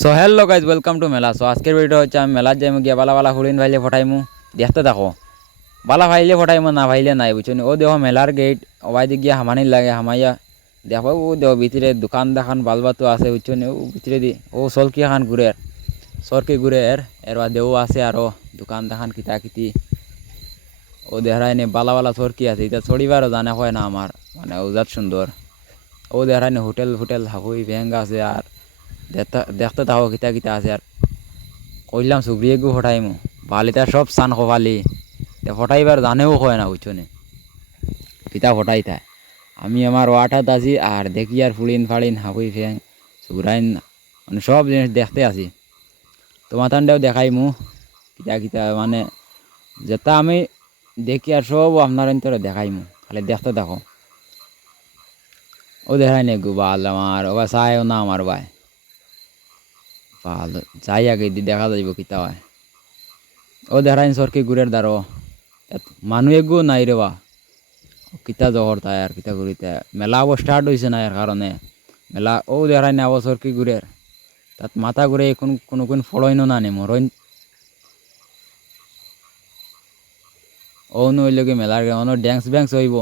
So hello guys welcome to mela so আজকের video হচ্ছে আমি মেলার যাইমু, গিয়া বালা বালা হুড়িন ভাইলে ফটাইমু। দেখতে থাকো। বালা ভাইলে ফটাইমু, না ভাইলে নাই, বুঝছ ও দেখো মেলার গেট ওবাই দিক গিয়া হামানি লাগে, হামাইয়া দেখো, ও দেখো ভিতরে দোকান দেখান বালবাতো আছে, বুঝছ ও ভিতরে দি, ও সলকি খান ঘুরে সরকি ঘুরে এর এর বাদে ও আছে আরও, দোকান দেখান কিতা কিতি ও দেখায় নে, বালা বালা সরকি আছে এটা চড়িবারও জানে হয় না আমার মানে ওজাত সুন্দর ও নে হোটেল হোটেল হাকুই ব্যাঙ্ক আছে, আর দেখতে থাকো কিতা কিতা আছে আর কইলাম সুগ্রিয়ে গু ফটাইমু বালিটা সব সান খোপালি। তে ফটাইবার জানেও হয় না বুঝছনে কিতা ফটাই থাকে আমি আমার ওয়াটাত আছি আর দেখি আর ফুলিন ফাড়িন হাকুই ফ্যাং সুগ্রাইন মানে সব জিনিস দেখতে আছি। তোমাতানটাও দেখাইমু কিতা কিতা মানে যেটা আমি দেখি আর সব আপনার অন্তরে দেখাইমু খালি দেখতে থাকো ও দেখাই নে গু বাল আমার ও চায়ও না আমার ভাই ভালো যাই আগে দি দেখা যাইব কিতা হয় ও দেখাইন সরকি গুড়ের দ্বারো মানুষ এগো নাই রে বা। কিতা জহর তাই আর কিতা করিতে মেলা আবার স্টার্ট হয়েছে না এর কারণে মেলা, ও দেখাই না আবার সরকি গুড়ের তাত মাথা ঘুরে কোন কোনো কোন ফড়ইনো না নে মরইন ও নইলে মেলার অন্য ড্যান্স ব্যাংস হইব